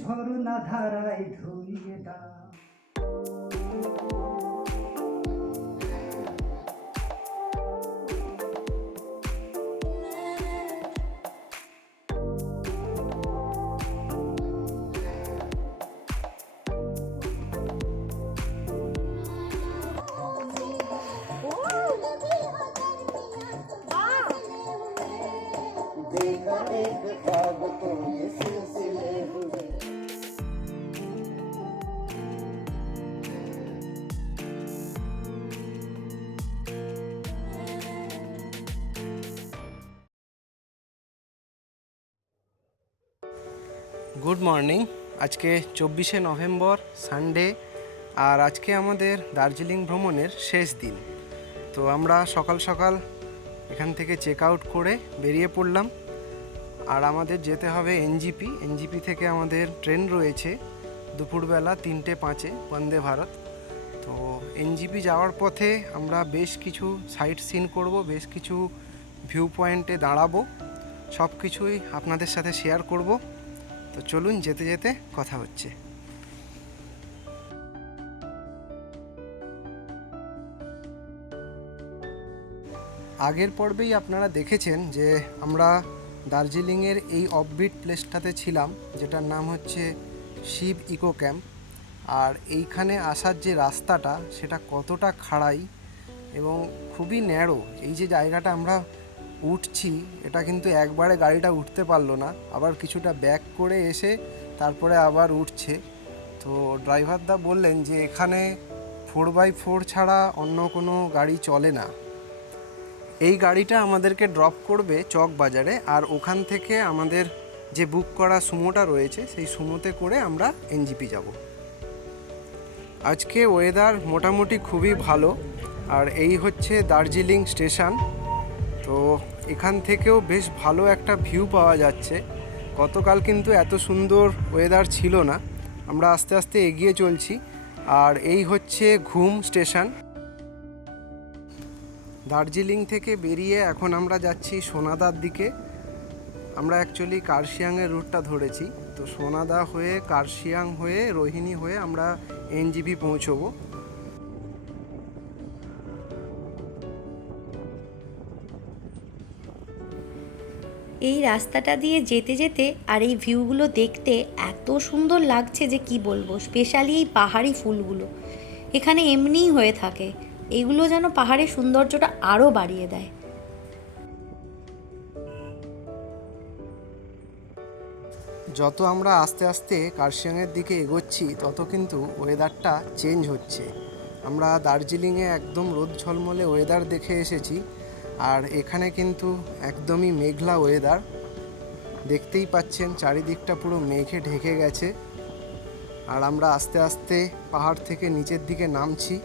ঝর্ণা ধারায় ধুইয়ে দাও। देखा एक ख्वाब को ये सिलसिले हुए। Good morning. আজকে 24শে নভেম্বর, সানডে, আর আজকে আমাদের দার্জিলিং ভ্রমণের শেষ দিন। তো আমরা সকাল সকাল এখান থেকে চেক আউট করে বেরিয়ে পড়লাম। আর আমাদের যেতে হবে এনজিপি থেকে আমাদের ট্রেন রয়েছে দুপুরবেলা 3:05 বন্দে ভারত। তো এনজিপি যাওয়ার পথে আমরা বেশ কিছু সাইট সিন করব, বেশ কিছু ভিউ পয়েন্টে দাঁড়াবো, সব কিছুই আপনাদের সাথে শেয়ার করব। তো চলুন, যেতে যেতে কথা হচ্ছে। আগের পর্বেই আপনারা দেখেছেন যে আমরা দার্জিলিংয়ের এই অফবিট প্লেসটাতে ছিলাম, যেটার নাম হচ্ছে শিব ইকো ক্যাম্প। আর এইখানে আসার যে রাস্তাটা, সেটা কতটা খাড়াই এবং খুবই ন্যারো। এই যে জায়গাটা আমরা উঠছি, এটা কিন্তু একবারে গাড়িটা উঠতে পারলো না, আবার কিছুটা ব্যাক করে এসে তারপরে আবার উঠছে। তো ড্রাইভারদা বললেন যে এখানে 4x4 ছাড়া অন্য কোনো গাড়ি চলে না। এই গাড়িটা আমাদেরকে ড্রপ করবে চক বাজারে, আর ওখান থেকে আমাদের যে বুক করা সুমোটা রয়েছে সেই সুমোতে করে আমরা এনজিপি যাব। আজকে ওয়েদার মোটামুটি খুবই ভালো। আর এই হচ্ছে দার্জিলিং স্টেশন। তো এখান থেকেও বেশ ভালো একটা ভিউ পাওয়া যাচ্ছে। গতকাল কিন্তু এত সুন্দর ওয়েদার ছিল না। আমরা আস্তে আস্তে এগিয়ে চলছি। আর এই হচ্ছে ঘুম স্টেশন। দার্জিলিং থেকে বেরিয়ে এখন আমরা যাচ্ছি সোনাদার দিকে। আমরা অ্যাকচুয়ালি কার্শিয়াংয়ের রুটটা ধরেছি। তো সোনাদা হয়ে, কার্শিয়াং হয়ে, রোহিণী হয়ে আমরা এনজিপি পৌঁছবো। এই রাস্তাটা দিয়ে যেতে যেতে আর এই ভিউগুলো দেখতে এত সুন্দর লাগছে যে কি বলবো। স্পেশালি এই পাহাড়ি ফুলগুলো এখানে এমনিই হয়ে থাকে, এগুলো যেন পাহাড়ের সৌন্দর্যটা আরও বাড়িয়ে দেয়। যত আমরা আস্তে আস্তে কার্শিয়াংয়ের দিকে এগোচ্ছি, তত কিন্তু ওয়েদারটা চেঞ্জ হচ্ছে। আমরা দার্জিলিংয়ে একদম রোদ ঝলমলে ওয়েদার দেখে এসেছি, আর এখানে কিন্তু একদমই মেঘলা ওয়েদার। দেখতেই পাচ্ছেন চারিদিকটা পুরো মেঘে ঢেকে গেছে। আর আমরা আস্তে আস্তে পাহাড় থেকে নিচের দিকে নামছি।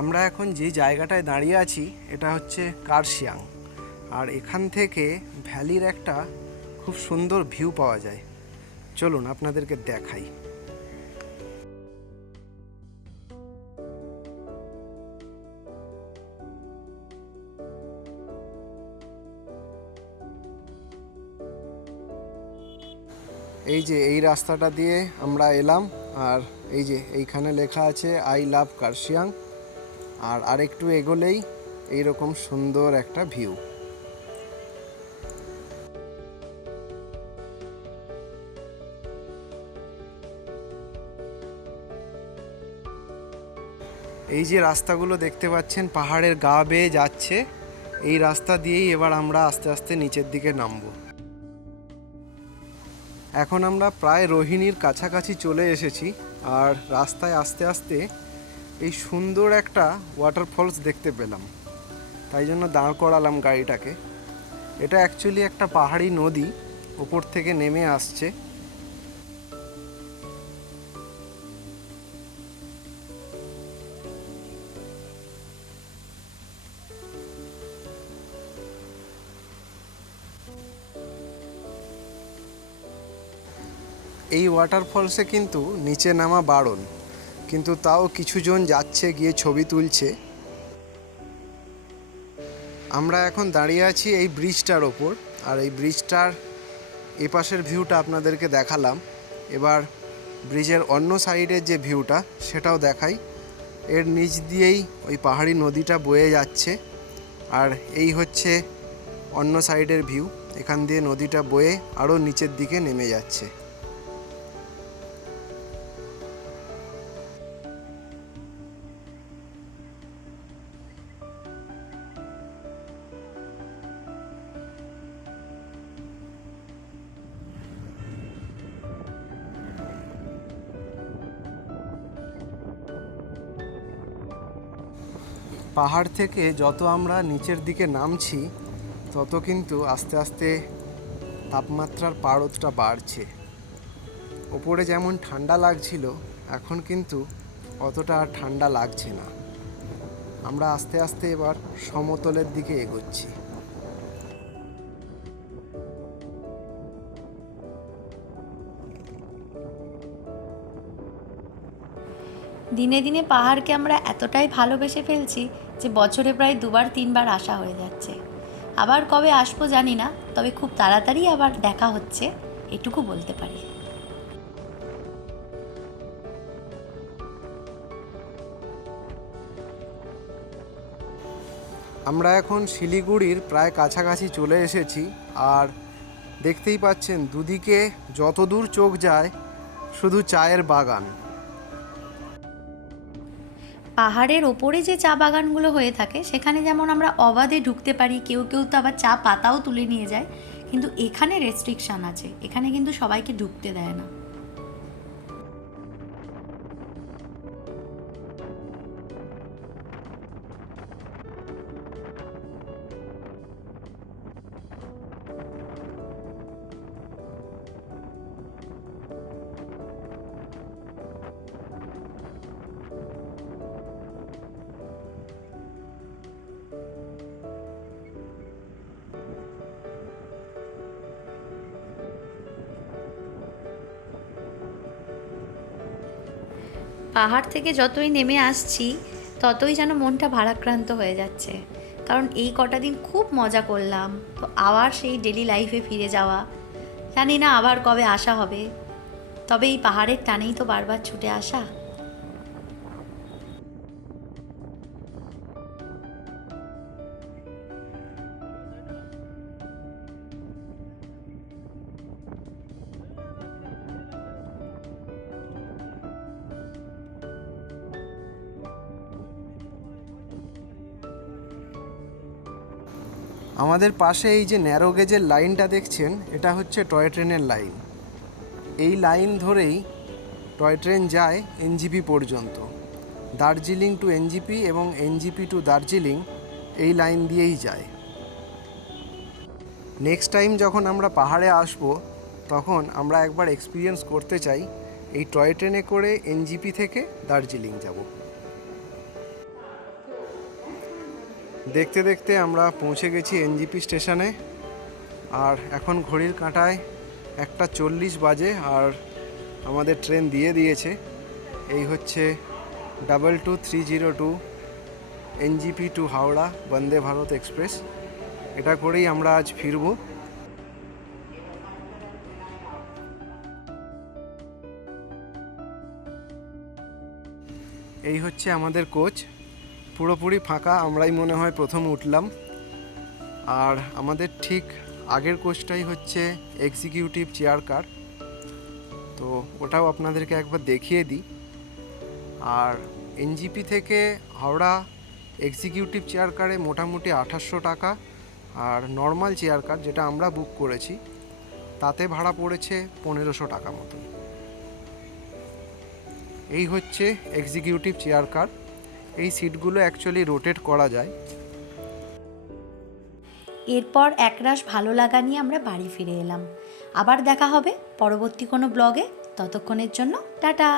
আমরা এখন যে জায়গাটায় দাঁড়িয়ে আছি, এটা হচ্ছে কার্শিয়াং। আর এখান থেকে ভ্যালির একটা খুব সুন্দর ভিউ পাওয়া যায়। চলুন আপনাদেরকে দেখাই। এই যে এই রাস্তাটা দিয়ে আমরা এলাম, আর এই যে এইখানে লেখা আছে আই লাভ কার্শিয়াং। আর আরেকটু এগোলেই এইরকম সুন্দর একটা ভিউ। এই যে রাস্তাগুলো দেখতে পাচ্ছেন পাহাড়ের গা বেয়ে যাচ্ছে, এই রাস্তা দিয়েই এবার আমরা আস্তে আস্তে নিচের দিকে নামবো। এখন আমরা প্রায় রোহিণীর কাছাকাছি চলে এসেছি। আর রাস্তায় আস্তে আস্তে এই সুন্দর একটা ওয়াটারফলস দেখতে পেলাম, তাই জন্য দাঁড় করালাম গাড়িটাকে। এটা অ্যাকচুয়ালি একটা পাহাড়ি নদী, ওপর থেকে নেমে আসছে। এই ওয়াটারফলসে কিন্তু নিচে নামা বারণ, কিন্তু তাও কিছুজন যাচ্ছে, গিয়ে ছবি তুলছে। আমরা এখন দাঁড়িয়ে আছি এই ব্রিজটার ওপর, আর এই ব্রিজটার এপাশের ভিউটা আপনাদেরকে দেখালাম। এবার ব্রিজের অন্য সাইডের যে ভিউটা সেটাও দেখাই। এর নিচ দিয়েই ওই পাহাড়ি নদীটা বয়ে যাচ্ছে, আর এই হচ্ছে অন্য সাইডের ভিউ। এখান দিয়ে নদীটা বয়ে আরও নিচের দিকে নেমে যাচ্ছে। পাহাড় থেকে যত আমরা নিচের দিকে নামছি তত কিন্তু আস্তে আস্তে তাপমাত্রার পারদটা বাড়ছে। ওপরে যেমন ঠান্ডা লাগছিল, এখন কিন্তু অতটা আর ঠান্ডা লাগছে না। আমরা আস্তে আস্তে এবার সমতলের দিকে এগোচ্ছি। দিনে দিনে পাহাড়কে আমরা এতটাই ভালোবেসে ফেলছি যে বছরে প্রায় 2-3বার আসা হয়ে যাচ্ছে। আবার কবে আসবো জানি না, তবে খুব তাড়াতাড়ি আবার দেখা হচ্ছে, এটুকু বলতে পারি। আমরা এখন শিলিগুড়ির প্রায় কাছাকাছি চলে এসেছি, আর দেখতেই পাচ্ছেন দুদিকে যত দূর চোখ যায় শুধু চায়ের বাগান। পাহাড়ের ওপরে যে চা বাগানগুলো হয়ে থাকে সেখানে যেমন আমরা অবাধে ঢুকতে পারি, কেউ কেউ তো আবার চা পাতাও তুলে নিয়ে যায়, কিন্তু এখানে রেস্ট্রিকশান আছে, এখানে কিন্তু সবাইকে ঢুকতে দেয় না। পাহাড় থেকে যতই নেমে আসছি ততই যেন মনটা ভারাক্রান্ত হয়ে যাচ্ছে, কারণ এই কটা দিন খুব মজা করলাম, তো আবার সেই ডেলি লাইফে ফিরে যাওয়া, জানি না আবার কবে আসা হবে, তবে এই পাহাড়ের টানেই তো বারবার ছুটে আসা। আমাদের পাশে এই যে ন্যারো গেজের লাইনটা দেখছেন, এটা হচ্ছে টয় ট্রেনের লাইন। এই লাইন ধরেই টয় ট্রেন যায় এনজিপি পর্যন্ত। দার্জিলিং টু এনজিপি এবং এনজিপি টু দার্জিলিং এই লাইন দিয়েই যায়। নেক্সট টাইম যখন আমরা পাহাড়ে আসব তখন আমরা একবার এক্সপিরিয়েন্স করতে চাই এই টয় ট্রেনে করে এনজিপি থেকে দার্জিলিং যাব। দেখতে দেখতে আমরা পৌঁছে গেছি এনজিপি স্টেশনে, আর এখন ঘড়ির কাঁটায় 1:40 বাজে, আর আমাদের ট্রেন দিয়ে দিয়েছে। এই হচ্ছে 22302 NJP two Howrah Vande Bharat express. এটা করেই আমরা আজ ফিরব। এই হচ্ছে আমাদের কোচ, পুরোপুরি ফাঁকা, আমরাই মনে হয় প্রথম উঠলাম। আর আমাদের ঠিক আগের কোচটাই হচ্ছে এক্সিকিউটিভ চেয়ার কার, তো ওটাও আপনাদেরকে একবার দেখিয়ে দিই। আর এনজিপি থেকে হাওড়া এক্সিকিউটিভ চেয়ার কারে মোটামুটি 2800 টাকা, আর নর্মাল চেয়ার কার যেটা আমরা বুক করেছি তাতে ভাড়া পড়েছে 1500 টাকা মতো। এই হচ্ছে এক্সিকিউটিভ চেয়ার কার। এই সিটগুলো অ্যাকচুয়ালি রোটেট করা যায়। এরপর একরাশ ভালো লাগা নিয়ে আমরা বাড়ি ফিরে এলাম। আবার দেখা হবে পরবর্তী কোনো ব্লগে, ততক্ষণের জন্য টাটা।